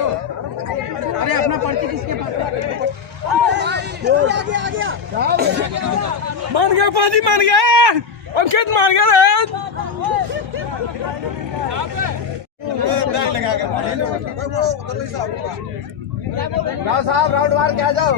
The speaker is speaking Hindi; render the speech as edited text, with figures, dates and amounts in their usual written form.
अरे अपना पर्ची किसके पास है? मान गया पाजी, मान गया अंकित, मान गया रे। साहब राउंड मार के आ जाओ।